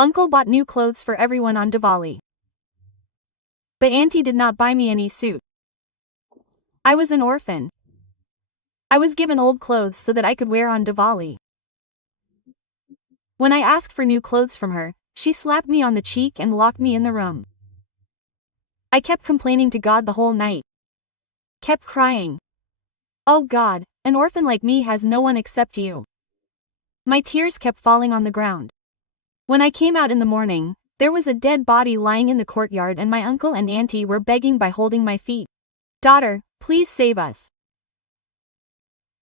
Uncle bought new clothes for everyone on Diwali. But Auntie did not buy me any suit. I was an orphan. I was given old clothes so that I could wear on Diwali. When I asked for new clothes from her, she slapped me on the cheek and locked me in the room. I kept complaining to God the whole night. Kept crying. Oh God, an orphan like me has no one except you. My tears kept falling on the ground. When I came out in the morning, there was a dead body lying in the courtyard and my uncle and auntie were begging by holding my feet. Daughter, please save us.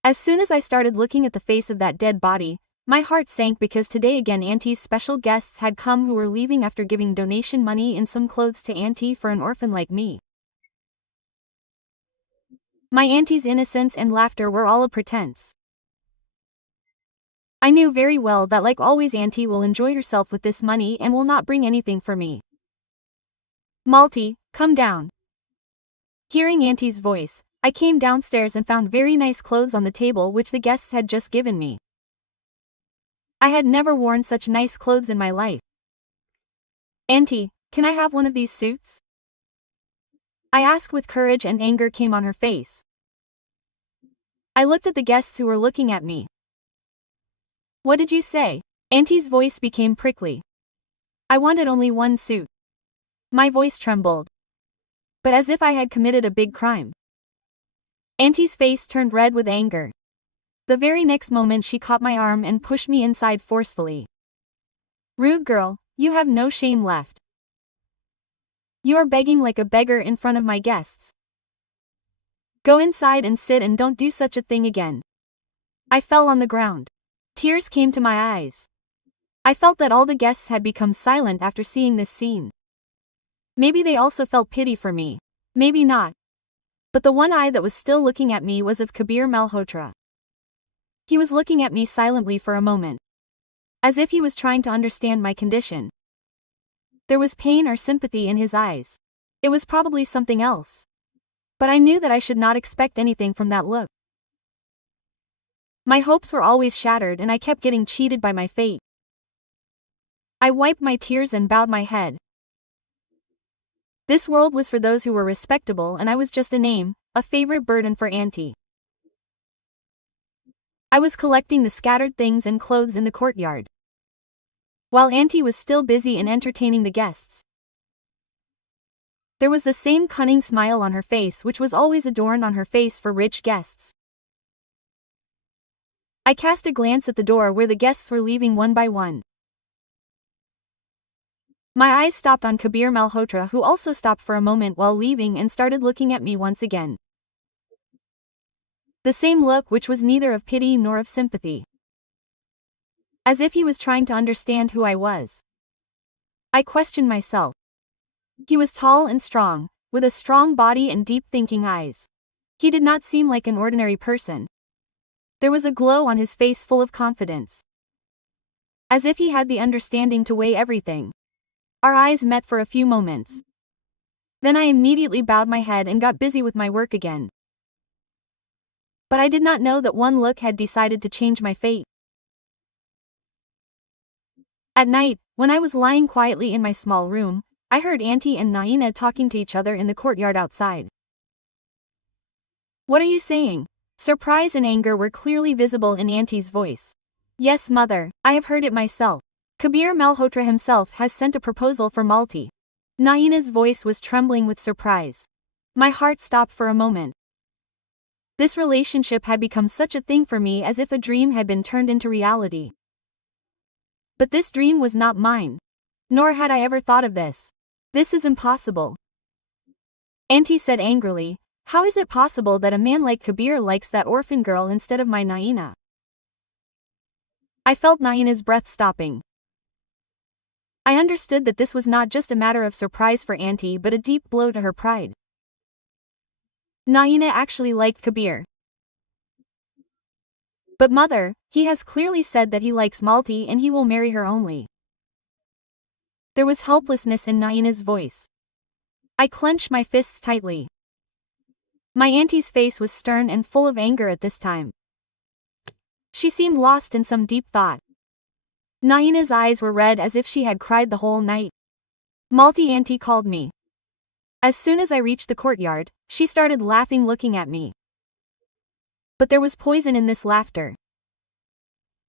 As soon as I started looking at the face of that dead body, my heart sank because today again auntie's special guests had come who were leaving after giving donation money and some clothes to auntie for an orphan like me. My auntie's innocence and laughter were all a pretense. I knew very well that like always auntie will enjoy herself with this money and will not bring anything for me. Malty, come down. Hearing auntie's voice, I came downstairs and found very nice clothes on the table which the guests had just given me. I had never worn such nice clothes in my life. Auntie, can I have one of these suits? I asked with courage and anger came on her face. I looked at the guests who were looking at me. What did you say? Auntie's voice became prickly. I wanted only one suit. My voice trembled. But as if I had committed a big crime. Auntie's face turned red with anger. The very next moment she caught my arm and pushed me inside forcefully. Rude girl, you have no shame left. You are begging like a beggar in front of my guests. Go inside and sit and don't do such a thing again. I fell on the ground. Tears came to my eyes. I felt that all the guests had become silent after seeing this scene. Maybe they also felt pity for me. Maybe not. But the one eye that was still looking at me was of Kabir Malhotra. He was looking at me silently for a moment. As if he was trying to understand my condition. There was pain or sympathy in his eyes. It was probably something else. But I knew that I should not expect anything from that look. My hopes were always shattered and I kept getting cheated by my fate. I wiped my tears and bowed my head. This world was for those who were respectable and I was just a name, a favorite burden for auntie. I was collecting the scattered things and clothes in the courtyard. While auntie was still busy in entertaining the guests. There was the same cunning smile on her face which was always adorned on her face for rich guests. I cast a glance at the door where the guests were leaving one by one. My eyes stopped on Kabir Malhotra who also stopped for a moment while leaving and started looking at me once again. The same look which was neither of pity nor of sympathy. As if he was trying to understand who I was. I questioned myself. He was tall and strong, with a strong body and deep thinking eyes. He did not seem like an ordinary person. There was a glow on his face full of confidence. As if he had the understanding to weigh everything. Our eyes met for a few moments. Then I immediately bowed my head and got busy with my work again. But I did not know that one look had decided to change my fate. At night, when I was lying quietly in my small room, I heard Auntie and Naina talking to each other in the courtyard outside. What are you saying? Surprise and anger were clearly visible in Auntie's voice. Yes, mother, I have heard it myself. Kabir Malhotra himself has sent a proposal for Malti. Naina's voice was trembling with surprise. My heart stopped for a moment. This relationship had become such a thing for me as if a dream had been turned into reality. But this dream was not mine. Nor had I ever thought of this. This is impossible. Auntie said angrily, how is it possible that a man like Kabir likes that orphan girl instead of my Naina? I felt Naina's breath stopping. I understood that this was not just a matter of surprise for Auntie but a deep blow to her pride. Naina actually liked Kabir. But mother, he has clearly said that he likes Malti and he will marry her only. There was helplessness in Naina's voice. I clenched my fists tightly. My auntie's face was stern and full of anger at this time. She seemed lost in some deep thought. Naina's eyes were red as if she had cried the whole night. Malty auntie called me. As soon as I reached the courtyard, she started laughing looking at me. But there was poison in this laughter.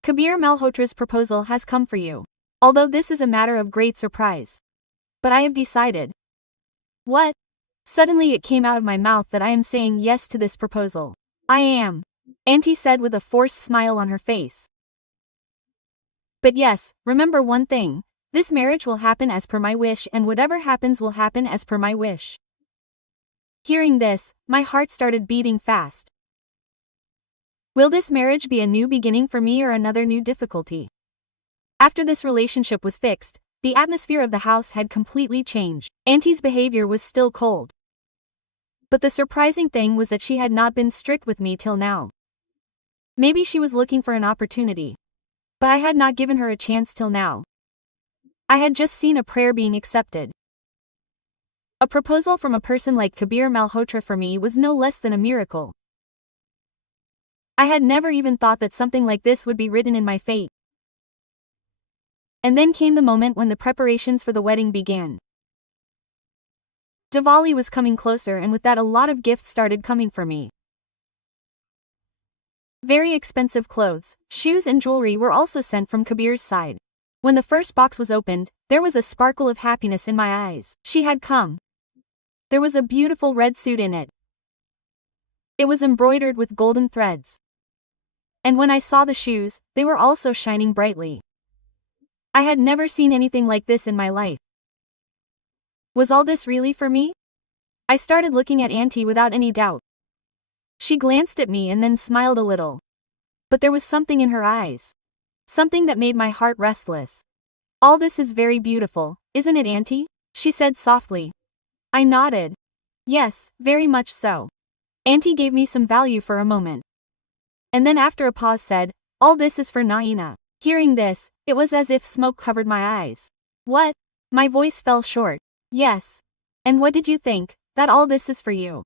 Kabir Malhotra's proposal has come for you. Although this is a matter of great surprise. But I have decided. What? Suddenly it came out of my mouth that I am saying yes to this proposal. I am. Auntie said with a forced smile on her face. But yes, remember one thing. This marriage will happen as per my wish and whatever happens will happen as per my wish. Hearing this, my heart started beating fast. Will this marriage be a new beginning for me or another new difficulty? After this relationship was fixed, the atmosphere of the house had completely changed. Auntie's behavior was still cold. But the surprising thing was that she had not been strict with me till now. Maybe she was looking for an opportunity. But I had not given her a chance till now. I had just seen a prayer being accepted. A proposal from a person like Kabir Malhotra for me was no less than a miracle. I had never even thought that something like this would be written in my fate. And then came the moment when the preparations for the wedding began. Diwali was coming closer and with that a lot of gifts started coming for me. Very expensive clothes, shoes and jewelry were also sent from Kabir's side. When the first box was opened, there was a sparkle of happiness in my eyes. She had come. There was a beautiful red suit in it. It was embroidered with golden threads. And when I saw the shoes, they were also shining brightly. I had never seen anything like this in my life. Was all this really for me? I started looking at Auntie without any doubt. She glanced at me and then smiled a little. But there was something in her eyes. Something that made my heart restless. All this is very beautiful, isn't it, Auntie? She said softly. I nodded. Yes, very much so. Auntie gave me some value for a moment. And then after a pause said, all this is for Naina. Hearing this, it was as if smoke covered my eyes. What? My voice fell short. Yes. And what did you think? That all this is for you?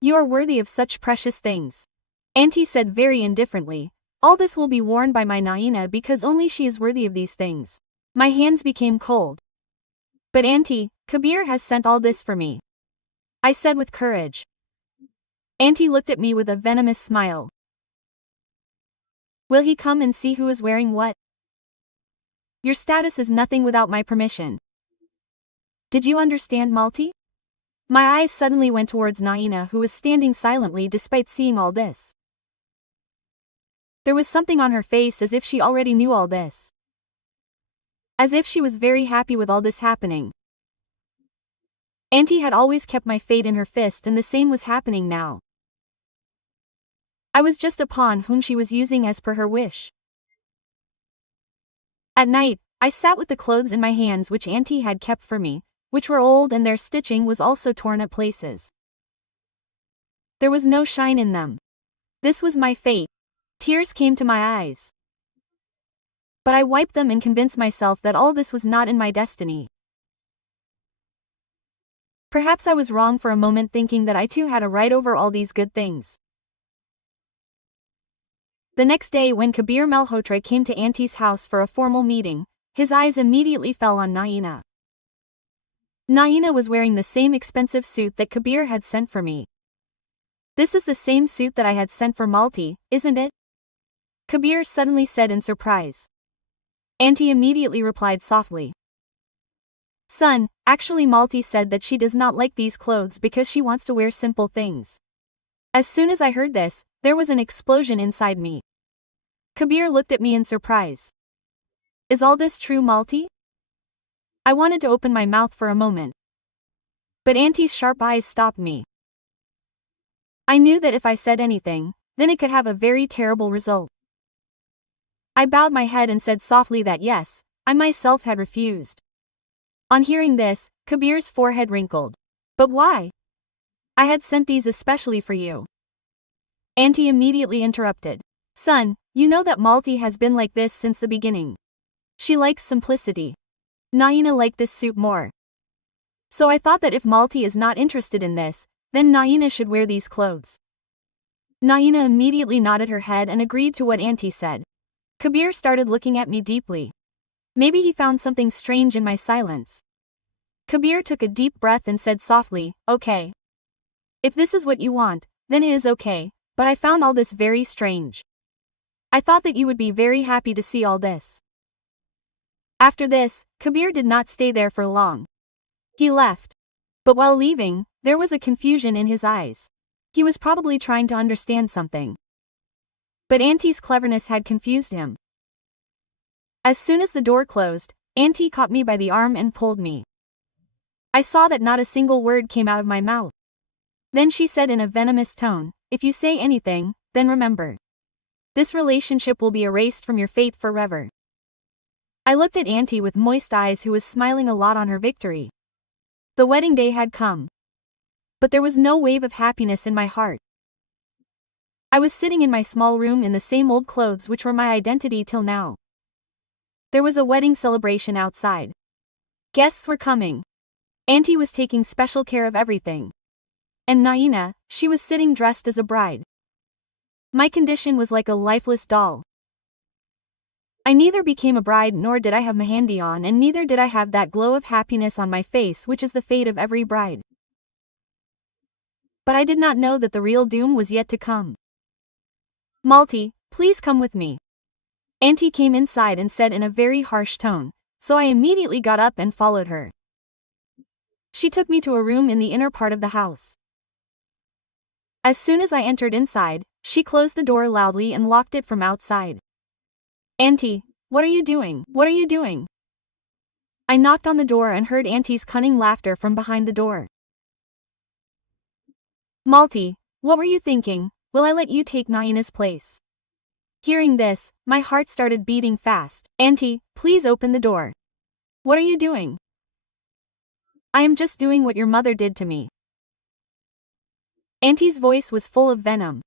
You are worthy of such precious things. Auntie said very indifferently. All this will be worn by my Naina because only she is worthy of these things. My hands became cold. But Auntie, Kabir has sent all this for me. I said with courage. Auntie looked at me with a venomous smile. Will he come and see who is wearing what? Your status is nothing without my permission. Did you understand, Malty? My eyes suddenly went towards Naina who was standing silently despite seeing all this. There was something on her face as if she already knew all this. As if she was very happy with all this happening. Auntie had always kept my fate in her fist and the same was happening now. I was just a pawn whom she was using as per her wish. At night, I sat with the clothes in my hands which Auntie had kept for me, which were old and their stitching was also torn at places. There was no shine in them. This was my fate. Tears came to my eyes. But I wiped them and convinced myself that all this was not in my destiny. Perhaps I was wrong for a moment thinking that I too had a right over all these good things. The next day when Kabir Malhotra came to Auntie's house for a formal meeting, his eyes immediately fell on Naina. Naina was wearing the same expensive suit that Kabir had sent for me. This is the same suit that I had sent for Malty, isn't it? Kabir suddenly said in surprise. Auntie immediately replied softly. Son, actually Malty said that she does not like these clothes because she wants to wear simple things. As soon as I heard this, there was an explosion inside me. Kabir looked at me in surprise. Is all this true, Malty? I wanted to open my mouth for a moment. But Auntie's sharp eyes stopped me. I knew that if I said anything, then it could have a very terrible result. I bowed my head and said softly that yes, I myself had refused. On hearing this, Kabir's forehead wrinkled. But why? I had sent these especially for you. Auntie immediately interrupted. Son, you know that Malty has been like this since the beginning. She likes simplicity. Naina liked this suit more. So I thought that if Malty is not interested in this, then Naina should wear these clothes. Naina immediately nodded her head and agreed to what Auntie said. Kabir started looking at me deeply. Maybe he found something strange in my silence. Kabir took a deep breath and said softly, okay. If this is what you want, then it is okay, but I found all this very strange. I thought that you would be very happy to see all this. After this, Kabir did not stay there for long. He left. But while leaving, there was a confusion in his eyes. He was probably trying to understand something. But Auntie's cleverness had confused him. As soon as the door closed, Auntie caught me by the arm and pulled me. I saw that not a single word came out of my mouth. Then she said in a venomous tone, if you say anything, then remember. This relationship will be erased from your fate forever. I looked at Auntie with moist eyes, who was smiling a lot on her victory. The wedding day had come. But there was no wave of happiness in my heart. I was sitting in my small room in the same old clothes which were my identity till now. There was a wedding celebration outside. Guests were coming. Auntie was taking special care of everything. And Naina, she was sitting dressed as a bride. My condition was like a lifeless doll. I neither became a bride nor did I have mehendi on, and neither did I have that glow of happiness on my face which is the fate of every bride. But I did not know that the real doom was yet to come. Malti, please come with me. Auntie came inside and said in a very harsh tone, so I immediately got up and followed her. She took me to a room in the inner part of the house. As soon as I entered inside, she closed the door loudly and locked it from outside. Auntie, what are you doing? What are you doing? I knocked on the door and heard Auntie's cunning laughter from behind the door. Malti, what were you thinking? Will I let you take Naina's place? Hearing this, my heart started beating fast. Auntie, please open the door. What are you doing? I am just doing what your mother did to me. Auntie's voice was full of venom.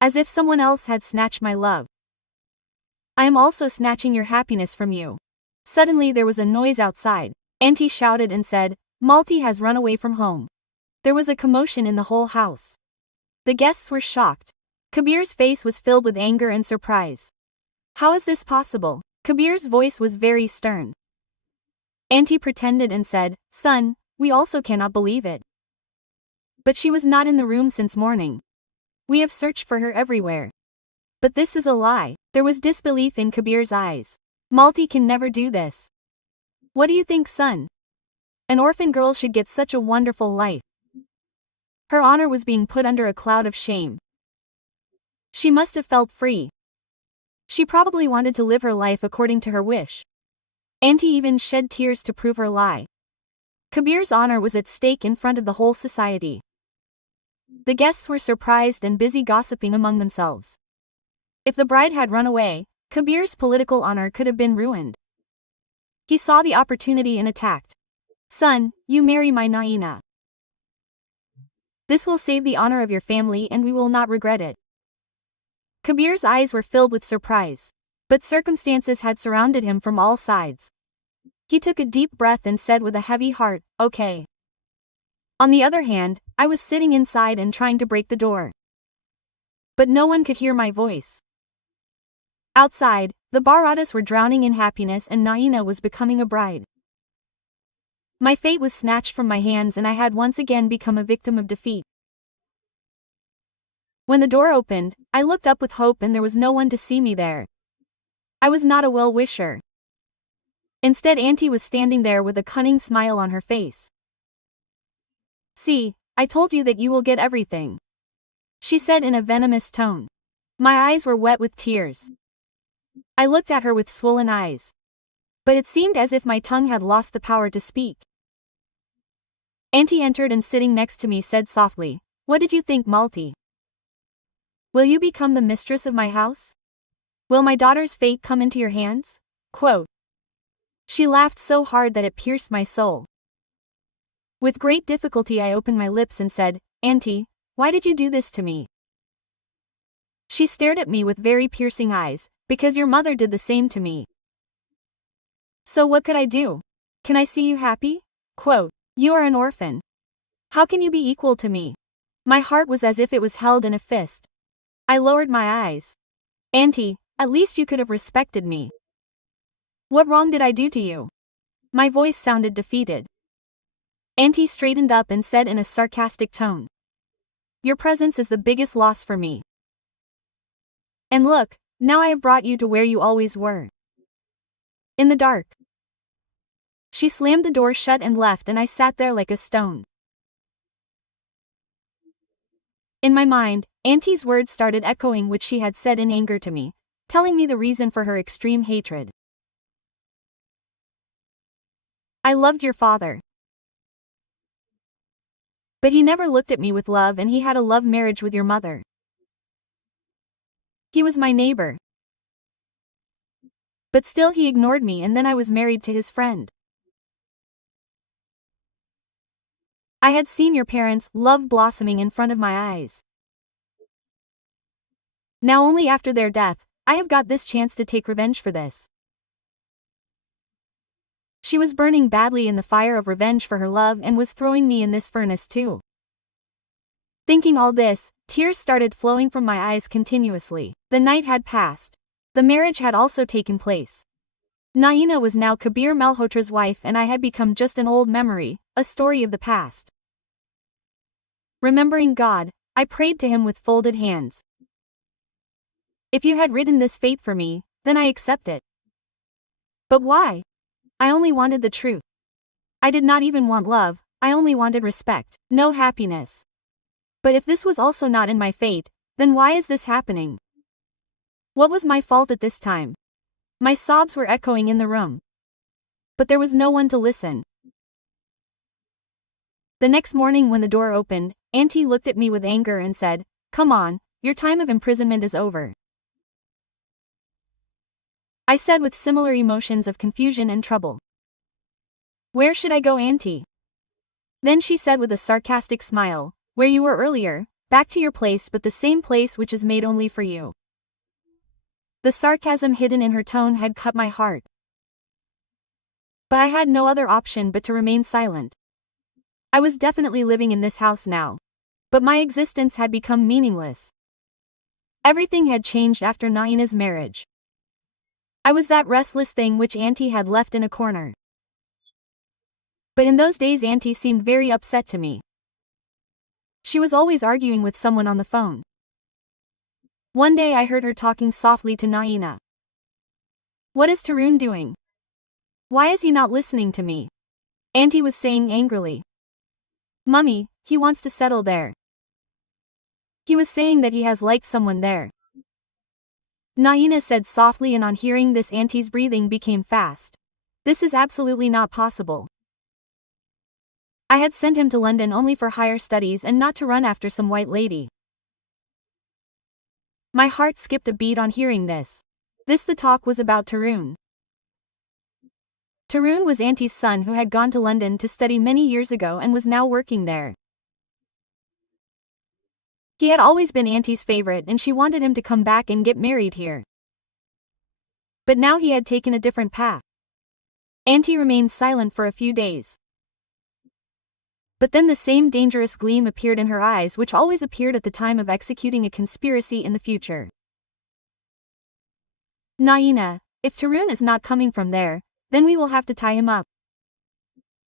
As if someone else had snatched my love. I am also snatching your happiness from you. Suddenly there was a noise outside. Auntie shouted and said, Malti has run away from home. There was a commotion in the whole house. The guests were shocked. Kabir's face was filled with anger and surprise. How is this possible? Kabir's voice was very stern. Auntie pretended and said, son, we also cannot believe it. But she was not in the room since morning. We have searched for her everywhere. But this is a lie. There was disbelief in Kabir's eyes. Malti can never do this. What do you think, son? An orphan girl should get such a wonderful life. Her honor was being put under a cloud of shame. She must have felt free. She probably wanted to live her life according to her wish. Auntie even shed tears to prove her lie. Kabir's honor was at stake in front of the whole society. The guests were surprised and busy gossiping among themselves. If the bride had run away, Kabir's political honor could have been ruined. He saw the opportunity and attacked. Son, you marry my Naina. This will save the honor of your family and we will not regret it. Kabir's eyes were filled with surprise. But circumstances had surrounded him from all sides. He took a deep breath and said with a heavy heart, okay. On the other hand, I was sitting inside and trying to break the door. But no one could hear my voice. Outside, the Baratas were drowning in happiness and Naina was becoming a bride. My fate was snatched from my hands and I had once again become a victim of defeat. When the door opened, I looked up with hope and there was no one to see me there. I was not a well-wisher. Instead, Auntie was standing there with a cunning smile on her face. See, I told you that you will get everything. She said in a venomous tone. My eyes were wet with tears. I looked at her with swollen eyes. But it seemed as if my tongue had lost the power to speak. Auntie entered and sitting next to me said softly, what did you think, Malti? Will you become the mistress of my house? Will my daughter's fate come into your hands? Quote. She laughed so hard that it pierced my soul. With great difficulty I opened my lips and said, Auntie, why did you do this to me? She stared at me with very piercing eyes, because your mother did the same to me. So what could I do? Can I see you happy? Quote. You are an orphan. How can you be equal to me? My heart was as if it was held in a fist. I lowered my eyes. Auntie, at least you could have respected me. What wrong did I do to you? My voice sounded defeated. Auntie straightened up and said in a sarcastic tone. Your presence is the biggest loss for me. And look, now I have brought you to where you always were. In the dark. She slammed the door shut and left, and I sat there like a stone. In my mind, Auntie's words started echoing what she had said in anger to me, telling me the reason for her extreme hatred. I loved your father. But he never looked at me with love, and he had a love marriage with your mother. He was my neighbor. But still he ignored me, and then I was married to his friend. I had seen your parents' love blossoming in front of my eyes. Now only after their death, I have got this chance to take revenge for this. She was burning badly in the fire of revenge for her love and was throwing me in this furnace too. Thinking all this, tears started flowing from my eyes continuously. The night had passed. The marriage had also taken place. Naina was now Kabir Malhotra's wife, and I had become just an old memory, a story of the past. Remembering God, I prayed to him with folded hands. If you had written this fate for me, then I accept it. But why? I only wanted the truth. I did not even want love, I only wanted respect, no happiness. But if this was also not in my fate, then why is this happening? What was my fault at this time? My sobs were echoing in the room. But there was no one to listen. The next morning when the door opened, Auntie looked at me with anger and said, "Come on, your time of imprisonment is over." I said with similar emotions of confusion and trouble. "Where should I go, Auntie?" Then she said with a sarcastic smile, "Where you were earlier, back to your place, but the same place which is made only for you." The sarcasm hidden in her tone had cut my heart. But I had no other option but to remain silent. I was definitely living in this house now. But my existence had become meaningless. Everything had changed after Naina's marriage. I was that restless thing which Auntie had left in a corner. But in those days Auntie seemed very upset to me. She was always arguing with someone on the phone. One day I heard her talking softly to Naina. "What is Tarun doing? Why is he not listening to me?" Auntie was saying angrily. "Mummy, he wants to settle there. He was saying that he has liked someone there." Naina said softly, and on hearing this Auntie's breathing became fast. "This is absolutely not possible. I had sent him to London only for higher studies and not to run after some white lady." My heart skipped a beat on hearing this. The talk was about Tarun. Tarun was Auntie's son who had gone to London to study many years ago and was now working there. He had always been Auntie's favorite, and she wanted him to come back and get married here. But now he had taken a different path. Auntie remained silent for a few days. But then the same dangerous gleam appeared in her eyes which always appeared at the time of executing a conspiracy in the future. "Naina, if Tarun is not coming from there, then we will have to tie him up.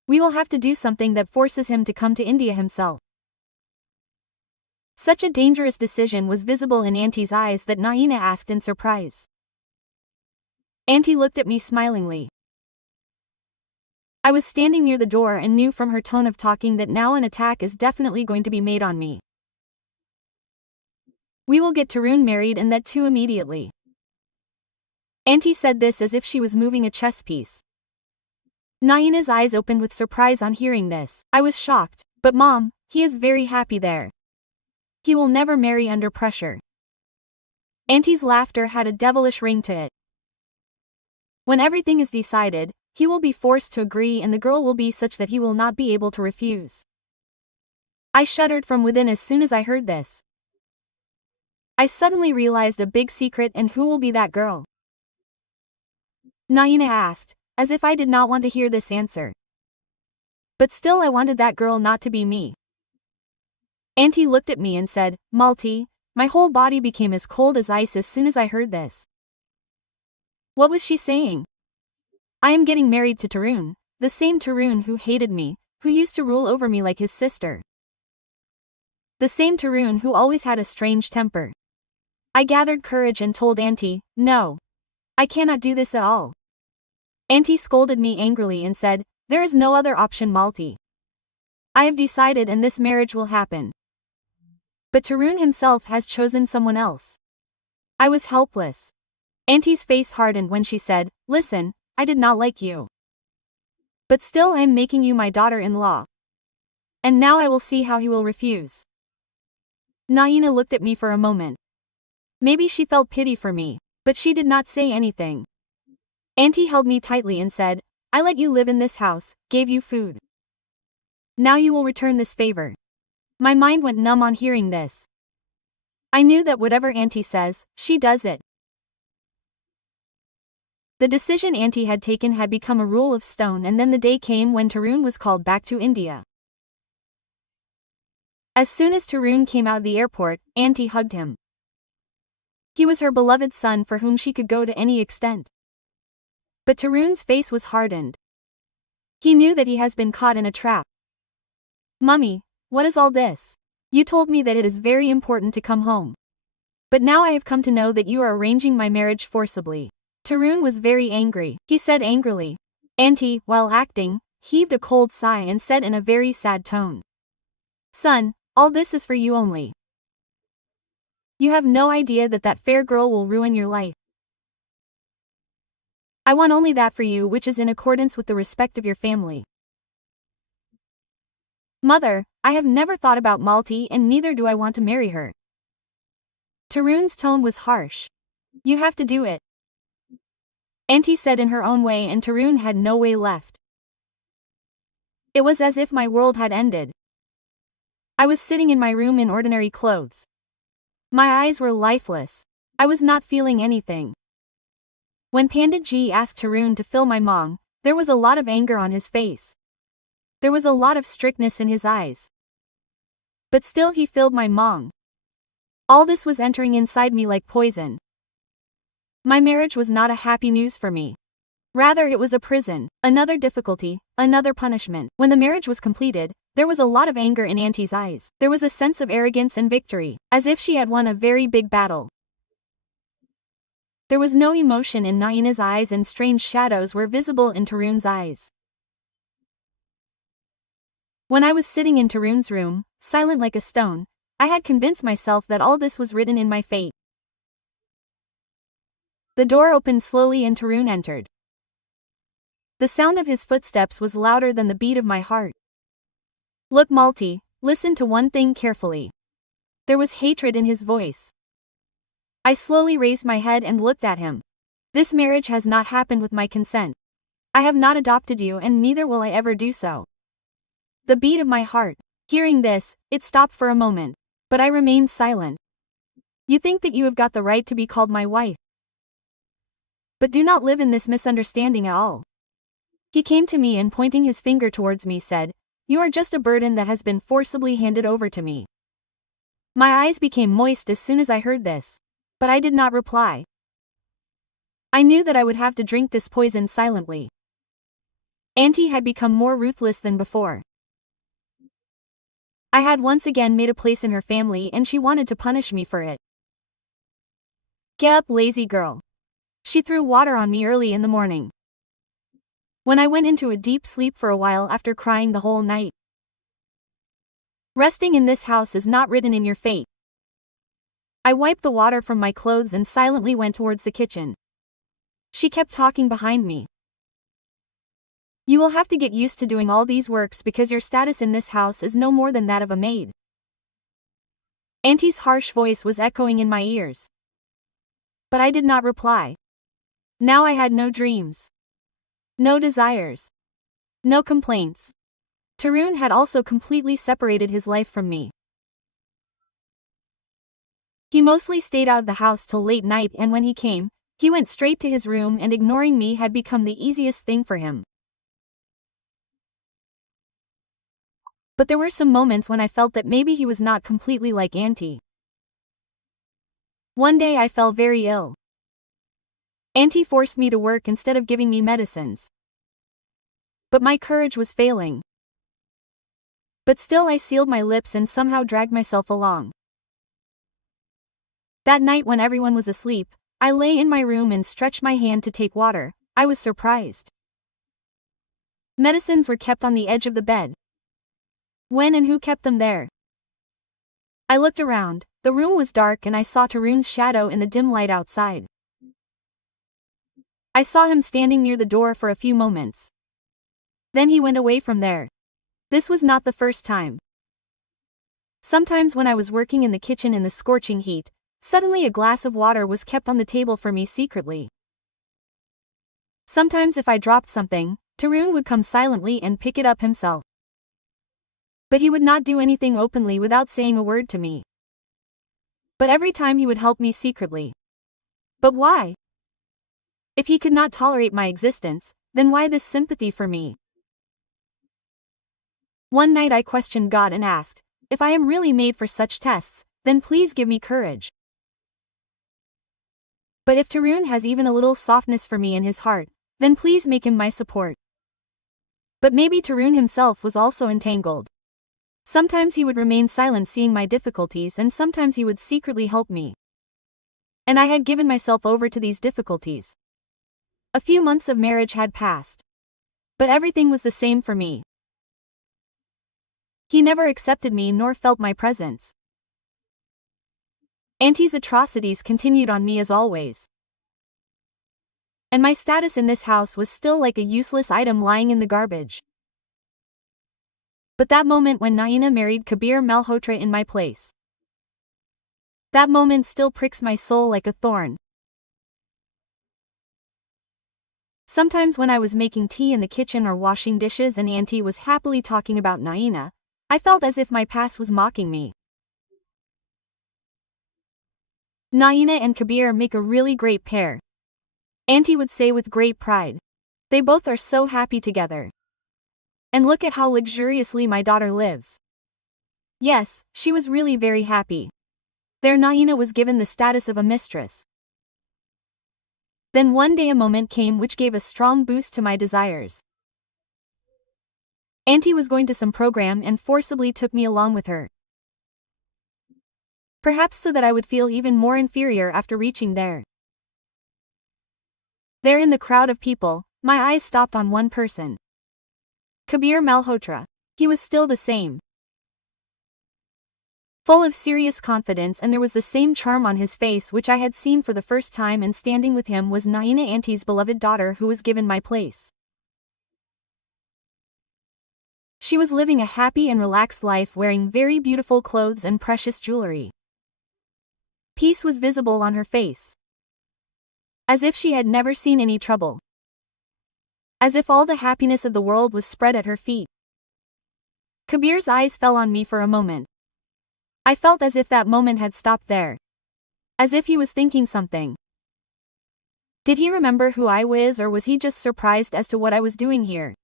We will have to do something that forces him to come to India himself." Such a dangerous decision was visible in Auntie's eyes that Naina asked in surprise. Auntie looked at me smilingly. I was standing near the door and knew from her tone of talking that now an attack is definitely going to be made on me. "We will get Tarun married, and that too immediately." Auntie said this as if she was moving a chess piece. Naina's eyes opened with surprise on hearing this. I was shocked. "But Mom, he is very happy there. He will never marry under pressure." Auntie's laughter had a devilish ring to it. "When everything is decided, he will be forced to agree, and the girl will be such that he will not be able to refuse." I shuddered from within as soon as I heard this. I suddenly realized a big secret, and who will be that girl? Naina asked, as if I did not want to hear this answer. But still I wanted that girl not to be me. Auntie looked at me and said, "Malti." My whole body became as cold as ice as soon as I heard this. What was she saying? I am getting married to Tarun, the same Tarun who hated me, who used to rule over me like his sister. The same Tarun who always had a strange temper. I gathered courage and told Auntie, no. I cannot do this at all. Auntie scolded me angrily and said, there is no other option, Malti. I have decided and this marriage will happen. But Tarun himself has chosen someone else. I was helpless. Auntie's face hardened when she said, listen, I did not like you. But still I am making you my daughter-in-law. And now I will see how he will refuse. Naina looked at me for a moment. Maybe she felt pity for me, but she did not say anything. Auntie held me tightly and said, I let you live in this house, gave you food. Now you will return this favor. My mind went numb on hearing this. I knew that whatever Auntie says, she does it. The decision Auntie had taken had become a rule of stone, and then the day came when Tarun was called back to India. As soon as Tarun came out of the airport, Auntie hugged him. He was her beloved son for whom she could go to any extent. But Tarun's face was hardened. He knew that he has been caught in a trap. Mummy, what is all this? You told me that it is very important to come home. But now I have come to know that you are arranging my marriage forcibly. Tarun was very angry. He said angrily. Auntie, while acting, heaved a cold sigh and said in a very sad tone. Son, all this is for you only. You have no idea that that fair girl will ruin your life. I want only that for you which is in accordance with the respect of your family. Mother, I have never thought about Malti and neither do I want to marry her. Tarun's tone was harsh. You have to do it. Auntie said in her own way, and Tarun had no way left. It was as if my world had ended. I was sitting in my room in ordinary clothes. My eyes were lifeless. I was not feeling anything. When Pandit Ji asked Tarun to fill my mong, there was a lot of anger on his face. There was a lot of strictness in his eyes. But still he filled my mong. All this was entering inside me like poison. My marriage was not a happy news for me. Rather it was a prison, another difficulty, another punishment. When the marriage was completed, there was a lot of anger in Auntie's eyes. There was a sense of arrogance and victory, as if she had won a very big battle. There was no emotion in Naina's eyes and strange shadows were visible in Tarun's eyes. When I was sitting in Tarun's room, silent like a stone, I had convinced myself that all this was written in my fate. The door opened slowly and Tarun entered. The sound of his footsteps was louder than the beat of my heart. Look, Malti, listen to one thing carefully. There was hatred in his voice. I slowly raised my head and looked at him. This marriage has not happened with my consent. I have not adopted you and neither will I ever do so. The beat of my heart. Hearing this, it stopped for a moment, but I remained silent. You think that you have got the right to be called my wife. But do not live in this misunderstanding at all. He came to me and pointing his finger towards me said, you are just a burden that has been forcibly handed over to me. My eyes became moist as soon as I heard this. But I did not reply. I knew that I would have to drink this poison silently. Auntie had become more ruthless than before. I had once again made a place in her family and she wanted to punish me for it. Get up, lazy girl. She threw water on me early in the morning. When I went into a deep sleep for a while after crying the whole night. Resting in this house is not written in your fate. I wiped the water from my clothes and silently went towards the kitchen. She kept talking behind me. You will have to get used to doing all these works because your status in this house is no more than that of a maid. Auntie's harsh voice was echoing in my ears. But I did not reply. Now I had no dreams. No desires. No complaints. Tarun had also completely separated his life from me. He mostly stayed out of the house till late night and when he came, he went straight to his room and ignoring me had become the easiest thing for him. But there were some moments when I felt that maybe he was not completely like Auntie. One day I fell very ill. Auntie forced me to work instead of giving me medicines. But my courage was failing. But still I sealed my lips and somehow dragged myself along. That night when everyone was asleep, I lay in my room and stretched my hand to take water. I was surprised. Medicines were kept on the edge of the bed. When and who kept them there? I looked around. The room was dark and I saw Tarun's shadow in the dim light outside. I saw him standing near the door for a few moments. Then he went away from there. This was not the first time. Sometimes when I was working in the kitchen in the scorching heat, suddenly a glass of water was kept on the table for me secretly. Sometimes if I dropped something, Tarun would come silently and pick it up himself. But he would not do anything openly without saying a word to me. But every time he would help me secretly. But why? If he could not tolerate my existence, then why this sympathy for me? One night I questioned God and asked, if I am really made for such tests, then please give me courage. But if Tarun has even a little softness for me in his heart, then please make him my support. But maybe Tarun himself was also entangled. Sometimes he would remain silent seeing my difficulties and sometimes he would secretly help me. And I had given myself over to these difficulties. A few months of marriage had passed. But everything was the same for me. He never accepted me nor felt my presence. Auntie's atrocities continued on me as always. And my status in this house was still like a useless item lying in the garbage. But that moment when Naina married Kabir Malhotra in my place. That moment still pricks my soul like a thorn. Sometimes when I was making tea in the kitchen or washing dishes and Auntie was happily talking about Naina, I felt as if my past was mocking me. Naina and Kabir make a really great pair. Auntie would say with great pride. They both are so happy together. And look at how luxuriously my daughter lives. Yes, she was really very happy. Their Naina was given the status of a mistress. Then one day a moment came which gave a strong boost to my desires. Auntie was going to some program and forcibly took me along with her. Perhaps so that I would feel even more inferior after reaching there. There in the crowd of people, my eyes stopped on one person. Kabir Malhotra. He was still the same. Full of serious confidence and there was the same charm on his face which I had seen for the first time and standing with him was Naina Auntie's beloved daughter who was given my place. She was living a happy and relaxed life wearing very beautiful clothes and precious jewelry. Peace was visible on her face. As if she had never seen any trouble. As if all the happiness of the world was spread at her feet. Kabir's eyes fell on me for a moment. I felt as if that moment had stopped there. As if he was thinking something. Did he remember who I was or was he just surprised as to what I was doing here?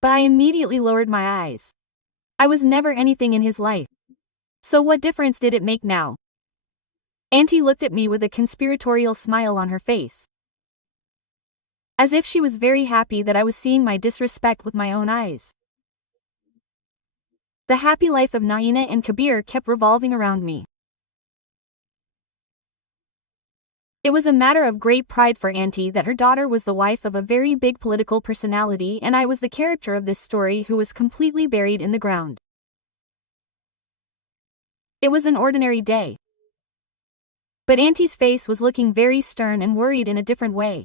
But I immediately lowered my eyes. I was never anything in his life. So what difference did it make now? Auntie looked at me with a conspiratorial smile on her face. As if she was very happy that I was seeing my disrespect with my own eyes. The happy life of Naina and Kabir kept revolving around me. It was a matter of great pride for Auntie that her daughter was the wife of a very big political personality and I was the character of this story who was completely buried in the ground. It was an ordinary day. But Auntie's face was looking very stern and worried in a different way.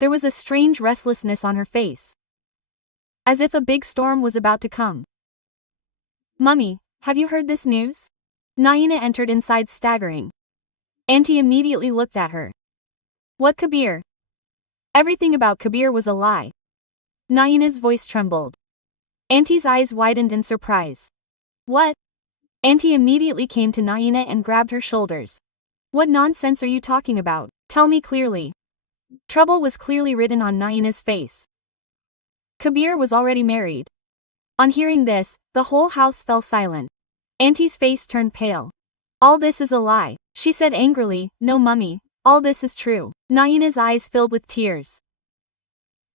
There was a strange restlessness on her face. As if a big storm was about to come. Mummy, have you heard this news? Naina entered inside staggering. Auntie immediately looked at her. What Kabir? Everything about Kabir was a lie. Naina's voice trembled. Auntie's eyes widened in surprise. What? Auntie immediately came to Naina and grabbed her shoulders. What nonsense are you talking about? Tell me clearly. Trouble was clearly written on Naina's face. Kabir was already married. On hearing this, the whole house fell silent. Auntie's face turned pale. All this is a lie, She said angrily, "No mummy, all this is true." Naina's eyes filled with tears.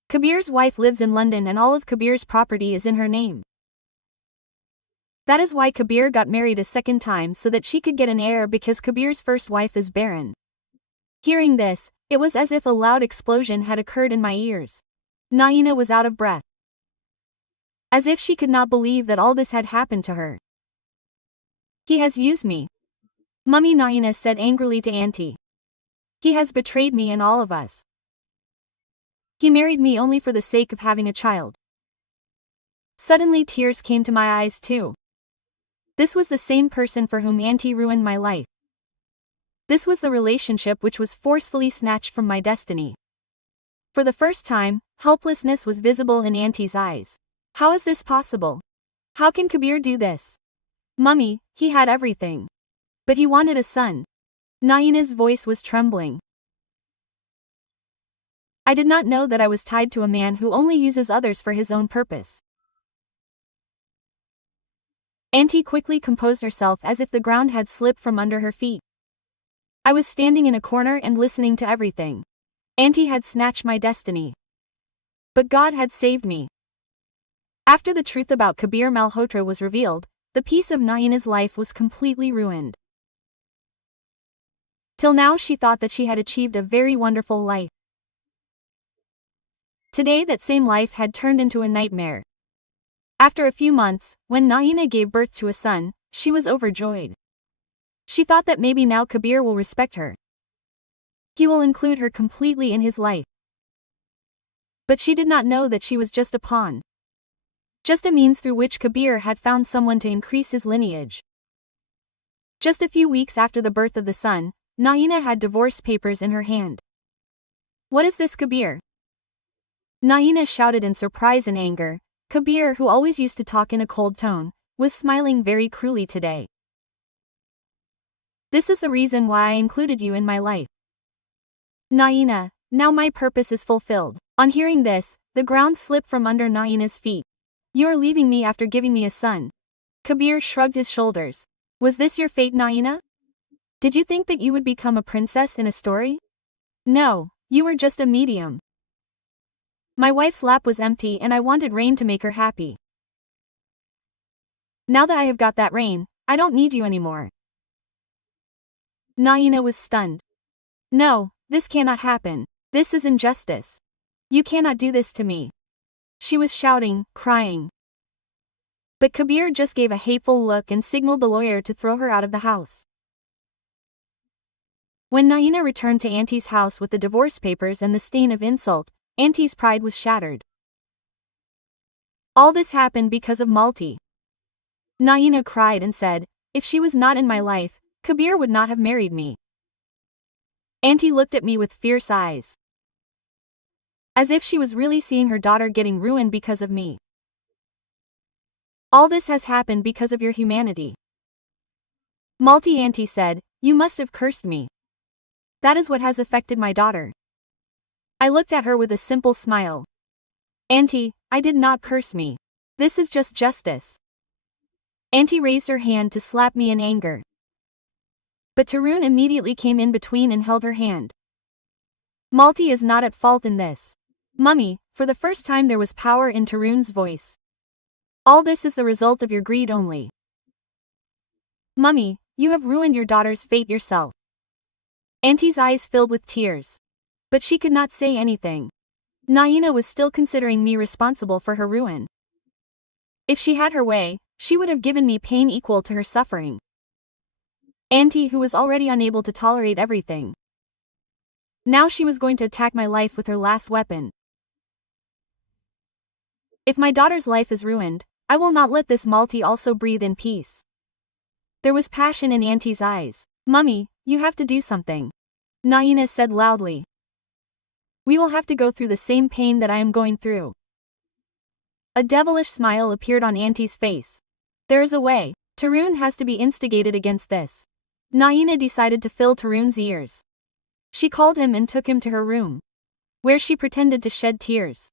Kabir's wife lives in London and all of Kabir's property is in her name. That is why Kabir got married a second time so that she could get an heir because Kabir's first wife is barren. Hearing this, it was as if a loud explosion had occurred in my ears. Naina was out of breath. As if she could not believe that all this had happened to her. He has used me. Mummy, Naina said angrily to Auntie. He has betrayed me and all of us. He married me only for the sake of having a child. Suddenly tears came to my eyes too. This was the same person for whom Auntie ruined my life. This was the relationship which was forcefully snatched from my destiny. For the first time, helplessness was visible in Auntie's eyes. How is this possible? How can Kabir do this? Mummy, he had everything. But he wanted a son. Naina's voice was trembling. I did not know that I was tied to a man who only uses others for his own purpose. Auntie quickly composed herself as if the ground had slipped from under her feet. I was standing in a corner and listening to everything. Auntie had snatched my destiny. But God had saved me. After the truth about Kabir Malhotra was revealed, the peace of Naina's life was completely ruined. Till now she thought that she had achieved a very wonderful life. Today that same life had turned into a nightmare. After a few months, when Naina gave birth to a son, she was overjoyed. She thought that maybe now Kabir will respect her. He will include her completely in his life. But she did not know that she was just a pawn. Just a means through which Kabir had found someone to increase his lineage. Just a few weeks after the birth of the son, Naina had divorce papers in her hand. What is this, Kabir? Naina shouted in surprise and anger. Kabir, who always used to talk in a cold tone, was smiling very cruelly today. This is the reason why I included you in my life. Naina, now my purpose is fulfilled. On hearing this, the ground slipped from under Naina's feet. You are leaving me after giving me a son. Kabir shrugged his shoulders. Was this your fate, Naina? Did you think that you would become a princess in a story? No, you were just a medium. My wife's lap was empty and I wanted rain to make her happy. Now that I have got that rain, I don't need you anymore. Naina was stunned. No, this cannot happen. This is injustice. You cannot do this to me. She was shouting, crying. But Kabir just gave a hateful look and signaled the lawyer to throw her out of the house. When Naina returned to Auntie's house with the divorce papers and the stain of insult, Auntie's pride was shattered. All this happened because of Malti. Naina cried and said, if she was not in my life, Kabir would not have married me. Auntie looked at me with fierce eyes. As if she was really seeing her daughter getting ruined because of me. All this has happened because of your humanity. Malti, Auntie said, you must have cursed me. That is what has affected my daughter. I looked at her with a simple smile. Auntie, I did not curse me. This is just justice. Auntie raised her hand to slap me in anger. But Tarun immediately came in between and held her hand. Malti is not at fault in this. Mummy, for the first time there was power in Tarun's voice. All this is the result of your greed only. Mummy, you have ruined your daughter's fate yourself. Auntie's eyes filled with tears. But she could not say anything. Naina was still considering me responsible for her ruin. If she had her way, she would have given me pain equal to her suffering. Auntie, who was already unable to tolerate everything. Now she was going to attack my life with her last weapon. If my daughter's life is ruined, I will not let this Malti also breathe in peace. There was passion in Auntie's eyes. Mummy, you have to do something. Naina said loudly. We will have to go through the same pain that I am going through. A devilish smile appeared on Auntie's face. There is a way. Tarun has to be instigated against this. Naina decided to fill Tarun's ears. She called him and took him to her room, where she pretended to shed tears.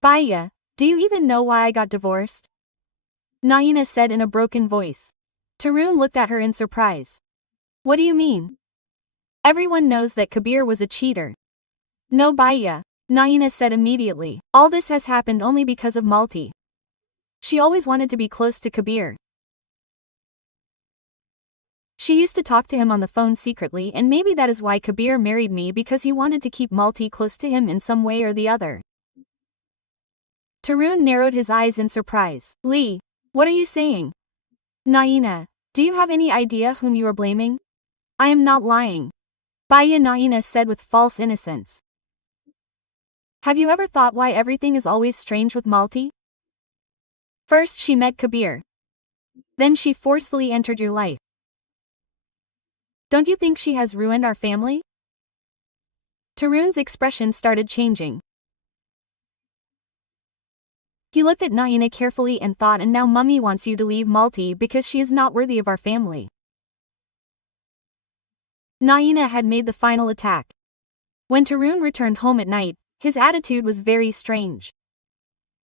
Baya, do you even know why I got divorced? Naina said in a broken voice. Tarun looked at her in surprise. What do you mean? Everyone knows that Kabir was a cheater. No Baya, Naina said immediately. All this has happened only because of Malti. She always wanted to be close to Kabir. She used to talk to him on the phone secretly, and maybe that is why Kabir married me, because he wanted to keep Malti close to him in some way or the other. Tarun narrowed his eyes in surprise. Lee, what are you saying? Naina, do you have any idea whom you are blaming? I am not lying. Baya, Naina said with false innocence. Have you ever thought why everything is always strange with Malti? First she met Kabir. Then she forcefully entered your life. Don't you think she has ruined our family? Tarun's expression started changing. He looked at Naina carefully and thought, and now Mummy wants you to leave Malti because she is not worthy of our family. Naina had made the final attack. When Tarun returned home at night, his attitude was very strange.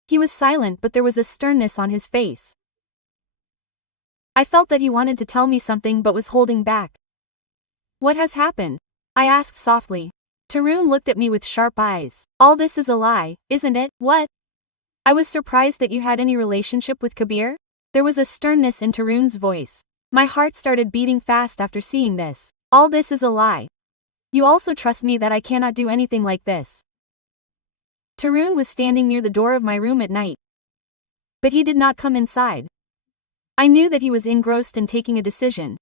He was silent, but there was a sternness on his face. I felt that he wanted to tell me something but was holding back. What has happened? I asked softly. Tarun looked at me with sharp eyes. All this is a lie, isn't it? What? I was surprised that you had any relationship with Kabir? There was a sternness in Tarun's voice. My heart started beating fast after seeing this. All this is a lie. You also trust me that I cannot do anything like this. Tarun was standing near the door of my room at night. But he did not come inside. I knew that he was engrossed in taking a decision.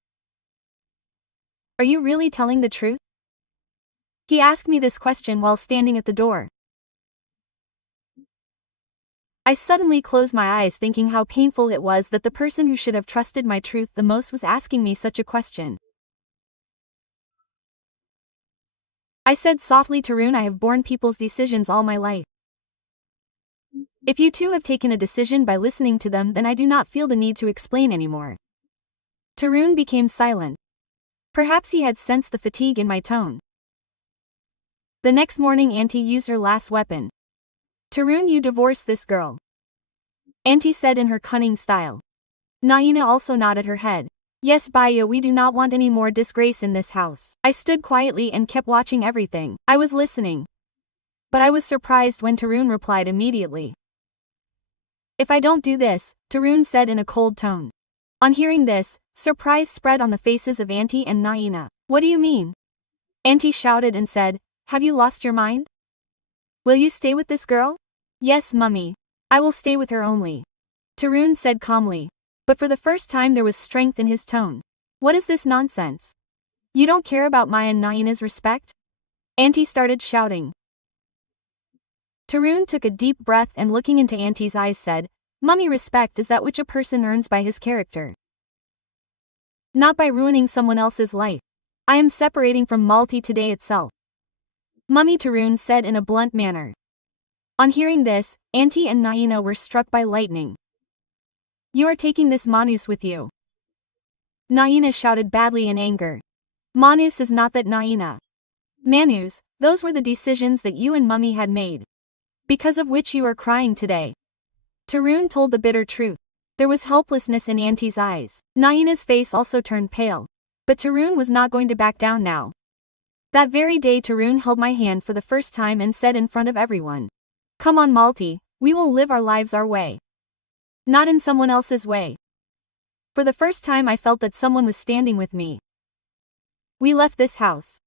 Are you really telling the truth? He asked me this question while standing at the door. I suddenly closed my eyes, thinking how painful it was that the person who should have trusted my truth the most was asking me such a question. I said softly, Tarun, I have borne people's decisions all my life. If you too have taken a decision by listening to them, then I do not feel the need to explain anymore. Tarun became silent. Perhaps he had sensed the fatigue in my tone. The next morning Auntie used her last weapon. Tarun, you divorce this girl. Auntie said in her cunning style. Naina also nodded her head. Yes, Baya, we do not want any more disgrace in this house. I stood quietly and kept watching everything. I was listening. But I was surprised when Tarun replied immediately. If I don't do this, Tarun said in a cold tone. On hearing this, surprise spread on the faces of Auntie and Naina. What do you mean? Auntie shouted and said, have you lost your mind? Will you stay with this girl? Yes, Mummy. I will stay with her only. Tarun said calmly. But for the first time there was strength in his tone. What is this nonsense? You don't care about my and Naina's respect? Auntie started shouting. Tarun took a deep breath and looking into Auntie's eyes said, Mummy, respect is that which a person earns by his character. Not by ruining someone else's life. I am separating from Malti today itself. Mummy, Tarun said in a blunt manner. On hearing this, Auntie and Naina were struck by lightning. You are taking this Manus with you. Naina shouted badly in anger. Manus is not that, Naina. Manus, those were the decisions that you and Mummy had made. Because of which you are crying today. Tarun told the bitter truth. There was helplessness in Auntie's eyes. Naina's face also turned pale. But Tarun was not going to back down now. That very day Tarun held my hand for the first time and said in front of everyone. Come on, Malti, we will live our lives our way. Not in someone else's way. For the first time I felt that someone was standing with me. We left this house.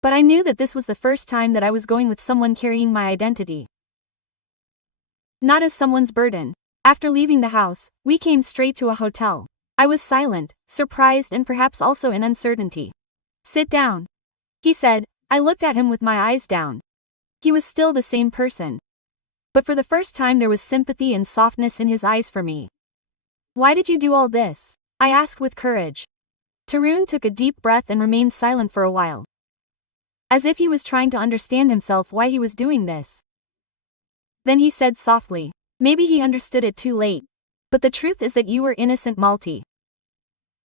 But I knew that this was the first time that I was going with someone carrying my identity. Not as someone's burden. After leaving the house, we came straight to a hotel. I was silent, surprised and perhaps also in uncertainty. Sit down. He said. I looked at him with my eyes down. He was still the same person. But for the first time there was sympathy and softness in his eyes for me. Why did you do all this? I asked with courage. Tarun took a deep breath and remained silent for a while. As if he was trying to understand himself why he was doing this. Then he said softly. Maybe he understood it too late. But the truth is that you were innocent, Malti.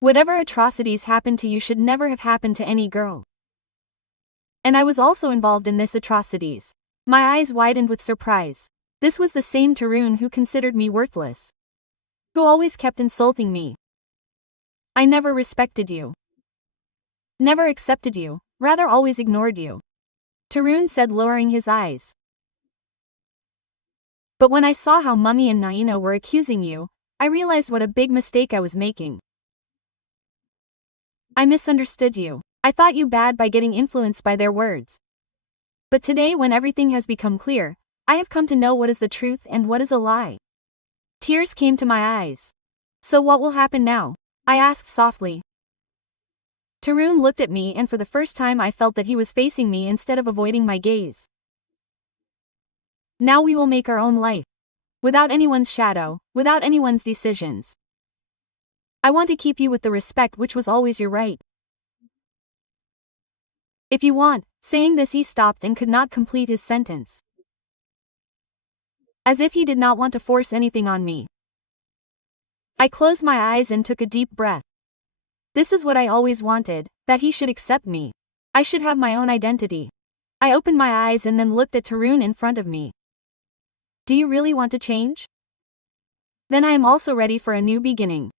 Whatever atrocities happened to you should never have happened to any girl. And I was also involved in this atrocities. My eyes widened with surprise. This was the same Tarun who considered me worthless. Who always kept insulting me. I never respected you. Never accepted you, rather always ignored you. Tarun said, lowering his eyes. But when I saw how Mummy and Naina were accusing you, I realized what a big mistake I was making. I misunderstood you. I thought you bad by getting influenced by their words. But today, when everything has become clear, I have come to know what is the truth and what is a lie. Tears came to my eyes. So what will happen now? I asked softly. Tarun looked at me, and for the first time I felt that he was facing me instead of avoiding my gaze. Now we will make our own life. Without anyone's shadow, without anyone's decisions. I want to keep you with the respect which was always your right. If you want, saying this he stopped and could not complete his sentence. As if he did not want to force anything on me. I closed my eyes and took a deep breath. This is what I always wanted, that he should accept me. I should have my own identity. I opened my eyes and then looked at Tarun in front of me. Do you really want to change? Then I am also ready for a new beginning.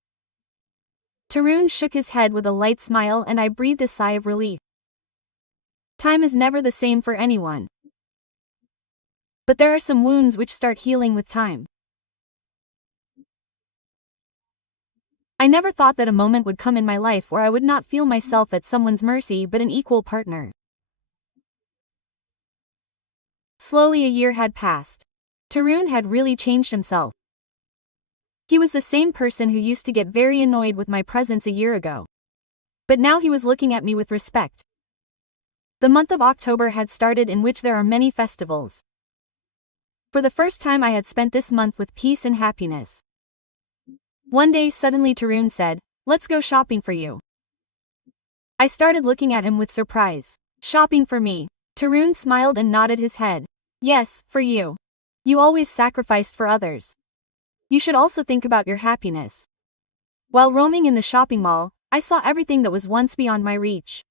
Tarun shook his head with a light smile, and I breathed a sigh of relief. Time is never the same for anyone. But there are some wounds which start healing with time. I never thought that a moment would come in my life where I would not feel myself at someone's mercy but an equal partner. Slowly a year had passed. Tarun had really changed himself. He was the same person who used to get very annoyed with my presence a year ago. But now he was looking at me with respect. The month of October had started, in which there are many festivals. For the first time I had spent this month with peace and happiness. One day suddenly Tarun said, "Let's go shopping for you." I started looking at him with surprise. Shopping for me? Tarun smiled and nodded his head. Yes, for you. You always sacrificed for others. You should also think about your happiness. While roaming in the shopping mall, I saw everything that was once beyond my reach.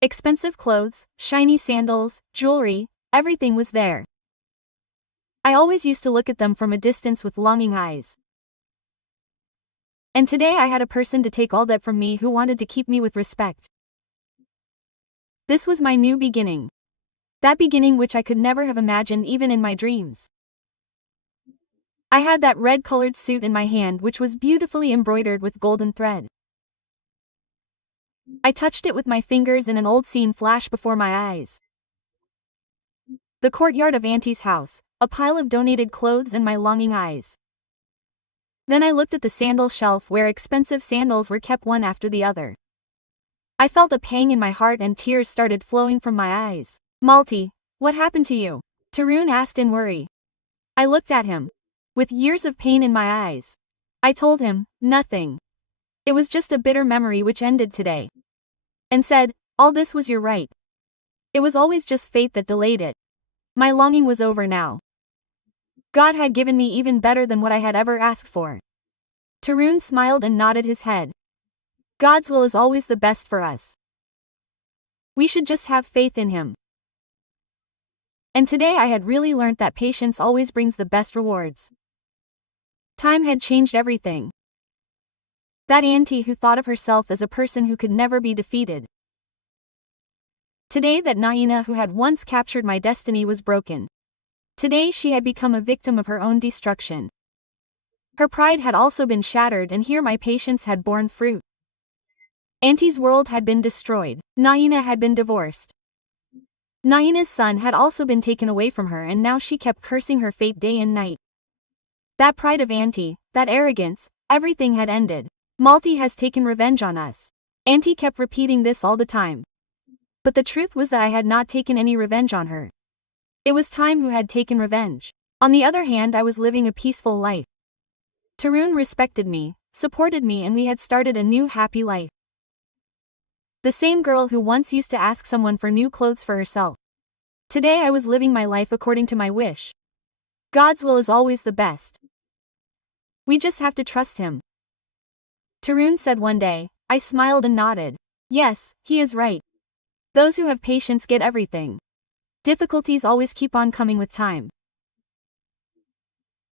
Expensive clothes, shiny sandals, jewelry, everything was there. I always used to look at them from a distance with longing eyes. And today I had a person to take all that from me who wanted to keep me with respect. This was my new beginning. That beginning which I could never have imagined even in my dreams. I had that red-colored suit in my hand which was beautifully embroidered with golden thread. I touched it with my fingers and an old scene flashed before my eyes. The courtyard of Auntie's house, a pile of donated clothes and my longing eyes. Then I looked at the sandal shelf where expensive sandals were kept one after the other. I felt a pang in my heart and tears started flowing from my eyes. Malti, what happened to you? Tarun asked in worry. I looked at him. With years of pain in my eyes. I told him, nothing. It was just a bitter memory which ended today. And said, all this was your right. It was always just fate that delayed it. My longing was over now. God had given me even better than what I had ever asked for. Tarun smiled and nodded his head. God's will is always the best for us. We should just have faith in him. And today I had really learnt that patience always brings the best rewards. Time had changed everything. That auntie who thought of herself as a person who could never be defeated. Today that Naina who had once captured my destiny was broken. Today she had become a victim of her own destruction. Her pride had also been shattered, and here my patience had borne fruit. Auntie's world had been destroyed. Naina had been divorced. Naina's son had also been taken away from her, and now she kept cursing her fate day and night. That pride of Auntie, that arrogance, everything had ended. Malti has taken revenge on us. Auntie kept repeating this all the time. But the truth was that I had not taken any revenge on her. It was time who had taken revenge. On the other hand, I was living a peaceful life. Tarun respected me, supported me, and we had started a new happy life. The same girl who once used to ask someone for new clothes for herself. Today I was living my life according to my wish. God's will is always the best. We just have to trust him. Tarun said one day. I smiled and nodded. Yes, he is right. Those who have patience get everything. Difficulties always keep on coming with time.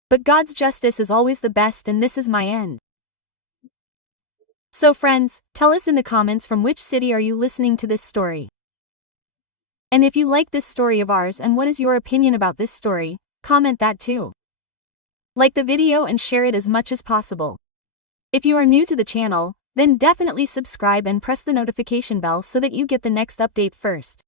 But God's justice is always the best, and this is my end. So friends, tell us in the comments from which city are you listening to this story. And if you like this story of ours and what is your opinion about this story, comment that too. Like the video and share it as much as possible. If you are new to the channel, then definitely subscribe and press the notification bell so that you get the next update first.